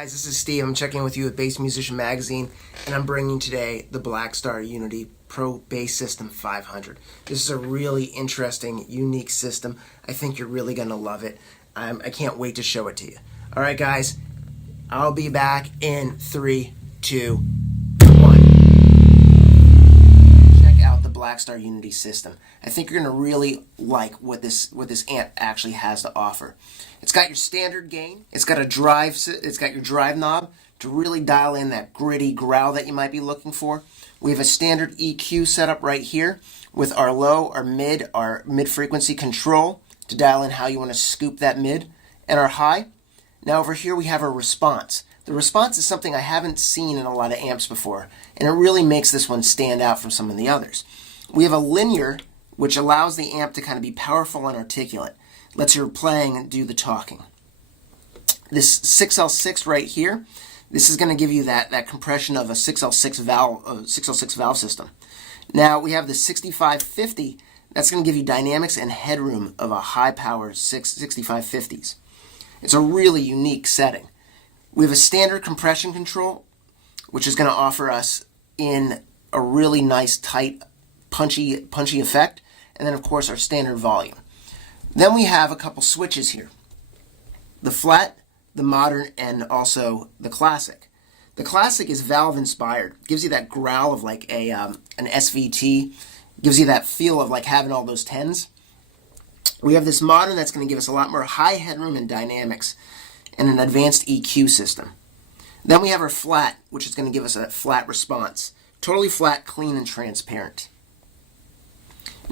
guys, this is Steve. I'm checking in with you at Bass Musician Magazine, and I'm bringing today the Blackstar Unity Pro Bass System 500. This is a really interesting, unique system. I think you're really going to love it. I can't wait to show it to you. All right, guys, I'll be back in 3, 2, 1. Check out the Blackstar Unity system. I think you're going to really like what this amp actually has to offer. It's got your standard gain. It's got your drive knob to really dial in that gritty growl that you might be looking for. We have a standard EQ setup right here with our low, our mid frequency control to dial in how you want to scoop that mid, and our high. Now over here we have our response. The response is something I haven't seen in a lot of amps before, and it really makes this one stand out from some of the others. We have a linear, which allows the amp to kind of be powerful and articulate. Lets your playing do the talking. This 6L6 right here, this is going to give you that compression of a 6L6 valve system. Now we have the 6550. That's going to give you dynamics and headroom of a high power 6550s. It's a really unique setting. We have a standard compression control, which is going to offer us in a really nice, tight, punchy effect, and then of course our standard volume. Then we have a couple switches here. The flat, the modern, and also the classic. The classic is valve inspired. Gives you that growl of like an SVT. Gives you that feel of like having all those tens. We have this modern that's going to give us a lot more high headroom and dynamics and an advanced EQ system. Then we have our flat, which is going to give us a flat response. Totally flat, clean, and transparent.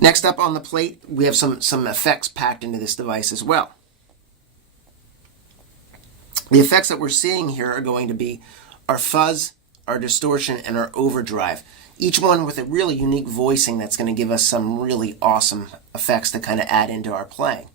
Next up on the plate, we have some effects packed into this device as well. The effects that we're seeing here are going to be our fuzz, our distortion, and our overdrive. Each one with a really unique voicing that's going to give us some really awesome effects to kind of add into our playing.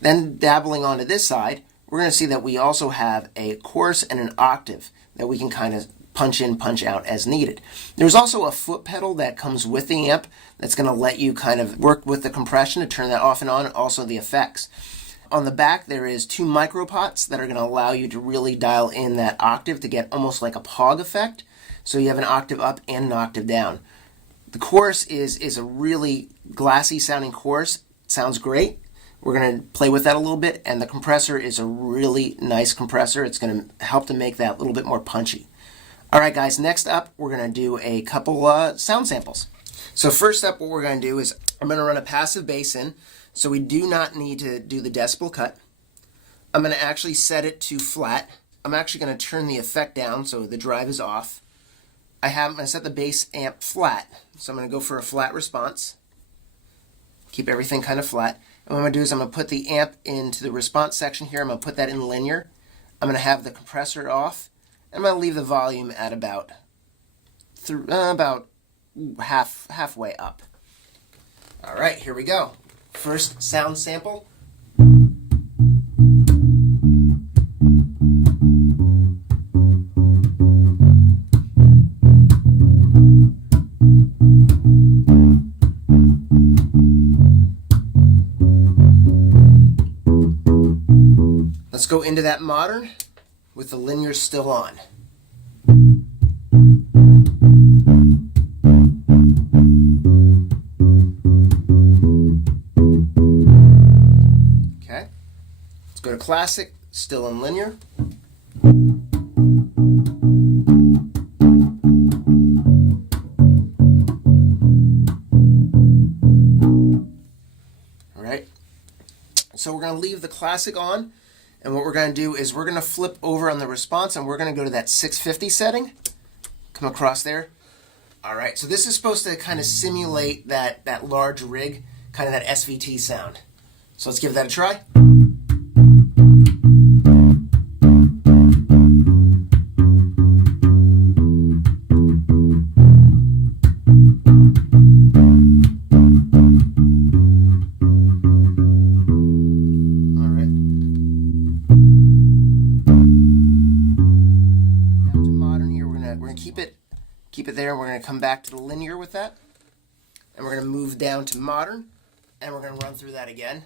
Then dabbling onto this side, we're going to see that we also have a chorus and an octave that we can kind of punch in, punch out as needed. There's also a foot pedal that comes with the amp that's going to let you kind of work with the compression to turn that off and on, and also the effects. On the back there is 2 micropots that are going to allow you to really dial in that octave to get almost like a POG effect. So you have an octave up and an octave down. The chorus is a really glassy sounding chorus. It sounds great. We're going to play with that a little bit, and the compressor is a really nice compressor. It's going to help to make that a little bit more punchy. Alright guys, next up we're going to do a couple sound samples. So first up what we're going to do is I'm going to run a passive bass in, so we do not need to do the decibel cut. I'm going to actually set it to flat. I'm actually going to turn the effect down so the drive is off. I'm going to set the bass amp flat, so I'm going to go for a flat response. Keep everything kind of flat. And what I'm going to do is I'm going to put the amp into the response section here. I'm going to put that in linear. I'm going to have the compressor off. I'm going to leave the volume at about halfway up. All right, here we go. First sound sample. Let's go into that modern with the linear still on. Okay, let's go to classic, still in linear. All right, so we're going to leave the classic on. And what we're going to do is we're going to flip over on the response, and we're going to go to that 650 setting. Come across there. All right, so this is supposed to kind of simulate that large rig, kind of that SVT sound. So let's give that a try. Keep it there. We're going to come back to the linear with that, and we're going to move down to modern, and we're going to run through that again.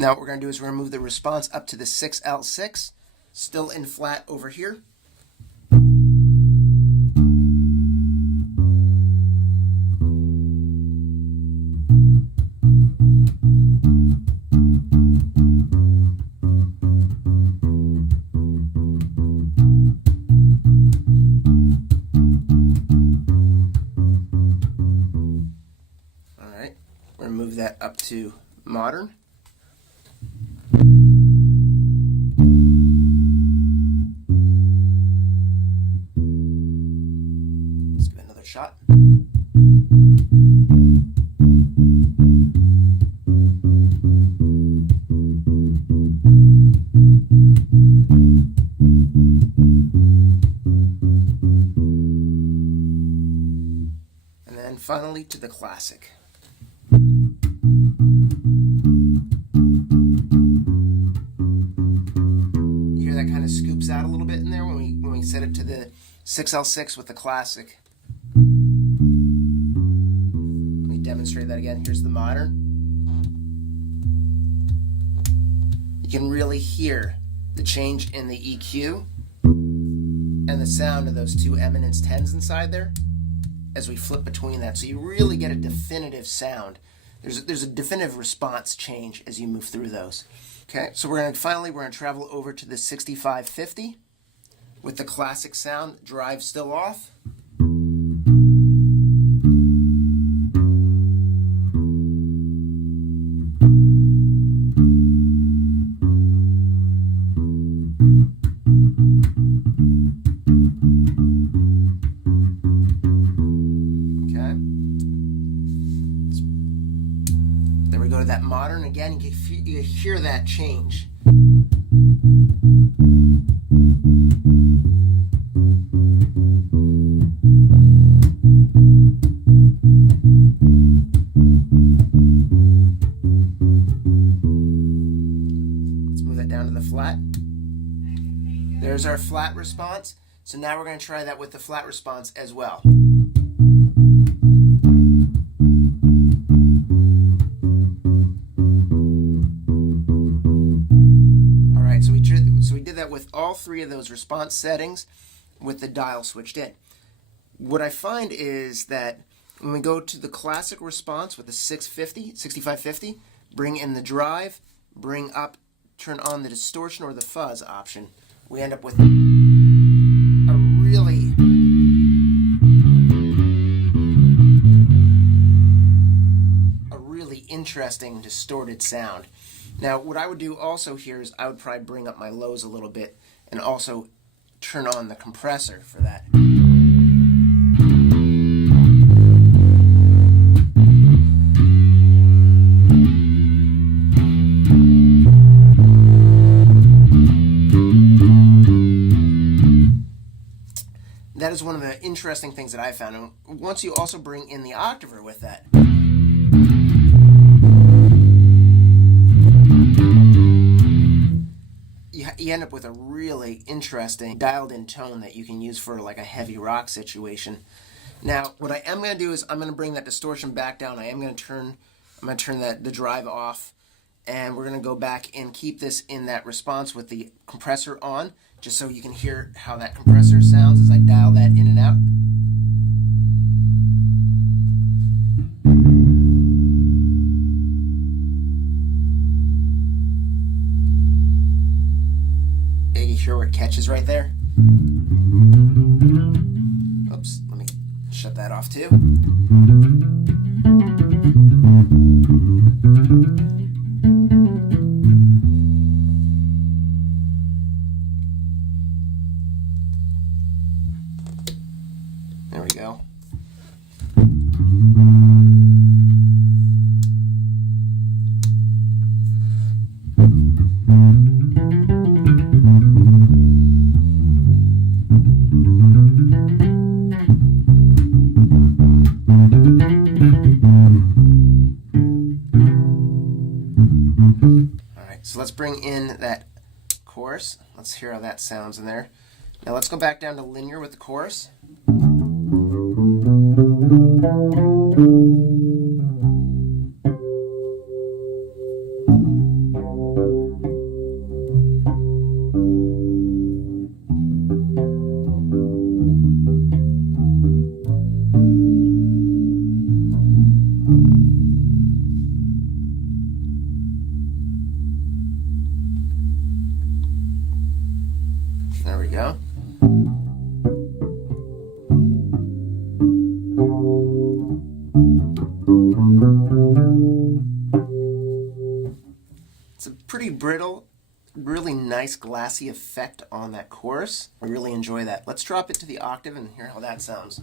Now what we're going to do is we're going to move the response up to the 6L6, still in flat over here. All right, we're going to move that up to modern. Let's give it another shot. And then finally to the classic. You hear that kind of scoops out a little bit in there when we set it to the 6L6 with the classic. Let me demonstrate that again. Here's the modern. You can really hear the change in the EQ and the sound of those two eminence 10s inside there as we flip between that. So you really get a definitive sound. There's a definitive response change as you move through those. Okay, so we're going to travel over to the 6550 with the classic sound, drive still off. Then we go to that modern again. You hear that change. Let's move that down to the flat. There's our flat response. So now we're going to try that with the flat response as well. So we did that with all three of those response settings with the dial switched in. What I find is that when we go to the classic response with the 6550, bring in the drive, bring up, turn on the distortion or the fuzz option, we end up with a really interesting distorted sound. Now, what I would do also here is I would probably bring up my lows a little bit and also turn on the compressor for that. That is one of the interesting things that I found. And once you also bring in the octaver with that, you end up with a really interesting dialed in tone that you can use for like a heavy rock situation. Now, what I am going to do is I'm going to bring that distortion back down. I'm going to turn the drive off, and we're going to go back and keep this in that response with the compressor on, just so you can hear how that compressor sounds as I dial that in and out. You hear where it catches right there? Oops, let me shut that off too. There we go. Alright, so let's bring in that chorus. Let's hear how that sounds in there. Now let's go back down to linear with the chorus. go. It's a pretty brittle, really nice glassy effect on that chorus. I really enjoy that. Let's drop it to the octave and hear how that sounds.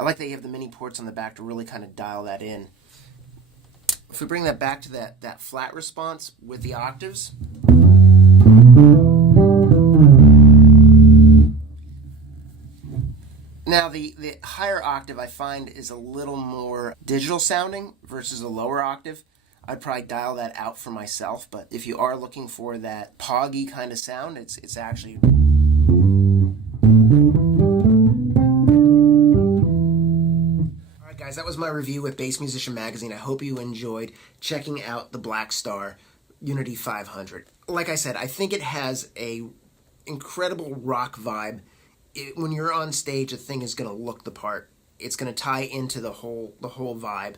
I like that you have the mini ports on the back to really kind of dial that in. If we bring that back to that flat response with the octaves. Now the higher octave I find is a little more digital sounding versus a lower octave. I'd probably dial that out for myself, but if you are looking for that poggy kind of sound, it's actually... Guys, that was my review with Bass Musician Magazine. I hope you enjoyed checking out the Blackstar Unity 500. Like I said, I think it has a incredible rock vibe. When you're on stage, the thing is going to look the part. It's going to tie into the whole vibe.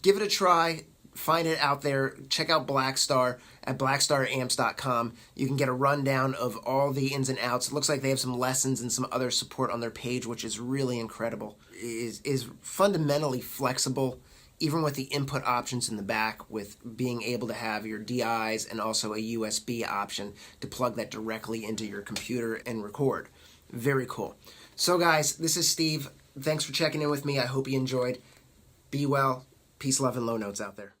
Give it a try. Find it out there. Check out Blackstar at blackstaramps.com. You can get a rundown of all the ins and outs. It looks like they have some lessons and some other support on their page, which is really incredible. Is fundamentally flexible, even with the input options in the back, with being able to have your DIs and also a USB option to plug that directly into your computer and record. Very cool. So guys, this is Steve. Thanks for checking in with me. I hope you enjoyed. Be well. Peace, love, and low notes out there.